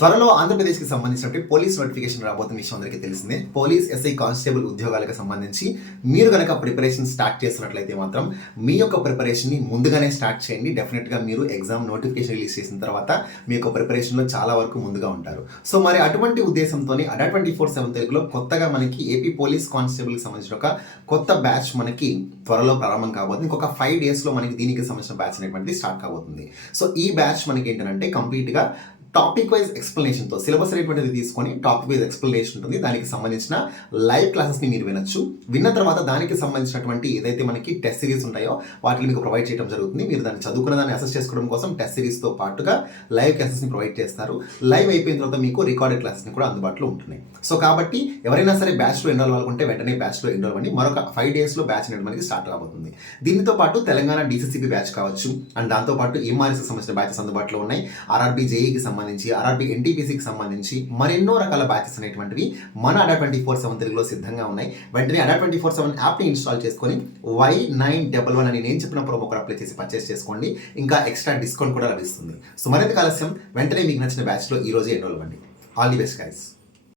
త్వరలో ఆంధ్రప్రదేశ్‌కి సంబంధించినటువంటి పోలీస్ నోటిఫికేషన్ రాబోతున్న విషయం అందరికీ తెలిసిందే. పోలీస్, ఎస్ఐ కానిస్టేబుల్ ఉద్యోగాలకు సంబంధించి మీరు గనక ప్రిపరేషన్ స్టార్ట్ చేస్తున్నట్లయితే మాత్రం మీ యొక్క ప్రిపరేషన్‌ని ముందుగానే స్టార్ట్ చేయండి. డెఫినిట్‌గా మీరు ఎగ్జామ్ నోటిఫికేషన్ రిలీజ్ చేసిన తర్వాత మీ యొక్క ప్రిపరేషన్‌లో చాలా వరకు ముందుగా ఉంటారు. సో మరి అటువంటి ఉద్దేశంతోని అడా 24/7 తెలుగులో కొత్తగా మనకి ఏపీ పోలీస్ కానిస్టేబుల్‌కి సంబంధించిన ఒక కొత్త బ్యాచ్ మనకి త్వరలో ప్రారంభం కాబోతుంది. ఇంకొక 5 డేస్‌లో మనకి దీనికి సంబంధించిన బ్యాచ్ అనేటువంటిది స్టార్ట్ కాబోతుంది. సో ఈ బ్యాచ్ మనకి ఏంటంటే కంప్లీట్‌గా టాపిక్ వైజ్ ఎక్స్ప్లెనేషన్తో సిలబస్ అనేటువంటిది తీసుకొని టాపిక్ వైజ్ ఎక్స్ప్లెనేషన్ ఉంటుంది. దానికి సంబంధించిన లైవ్ క్లాసెస్ని మీరు వినొచ్చు. విన్న తర్వాత దానికి సంబంధించినటువంటి ఏదైతే మనకి టెస్ట్ సిరీస్ ఉంటాయో వాటిని మీకు ప్రొవైడ్ చేయడం జరుగుతుంది. మీరు దాన్ని చదువుకున్న దాన్ని అసెస్ చేసుకోవడం కోసం టెస్ట్ సిరీస్తో పాటుగా లైవ్ క్లాసెస్ని ప్రొవైడ్ చేస్తారు. లైవ్ అయిపోయిన తర్వాత మీకు రికార్డెడ్ క్లాసెస్ని కూడా అందుబాటులో ఉంటున్నాయి. సో కాబట్టి ఎవరైనా సరే బ్యాచ్లో ఎన్రోల్ అవ్వాలనుకుంటే వెంటనే బ్యాచ్లో ఎన్రోల్ అవ్వండి. మరొక 5 డేస్లో బ్యాచ్ అనేది మనకి స్టార్ట్ కాబోతుంది. దీనితో పాటు తెలంగాణ డీసీసీబీ బ్యాచ్ కావచ్చు అండ్ దాంతోపాటు ఎంఆర్ఎస్కి సంబంధించిన బ్యాచెస్ అందుబాటులో ఉన్నాయి. ఆర్ఆర్బీ జేఈకి సంబంధించి, ఆర్ఆర్బీ ఎన్టీపీసీకి సంబంధించి మరెన్నో రకాల బ్యాచెస్ అనేటువంటివి మన అడా 24/7 తెలుగులో సిద్ధంగా ఉన్నాయి. వెంటనే అడా 24/7 యాప్ని ఇన్స్టాల్ చేసుకొని Y911 అని నేను చెప్పిన ప్రోమో కోడ్ అప్లై చేసి పర్చేస్ చేసుకోండి. ఇంకా ఎక్స్ట్రా డిస్కౌంట్ కూడా లభిస్తుంది. సో మరింత ఆలస్యం వెంటనే మీకు నచ్చిన బ్యాచ్లో ఈ రోజే ఎన్రోల్ అవ్వండి. All the best guys.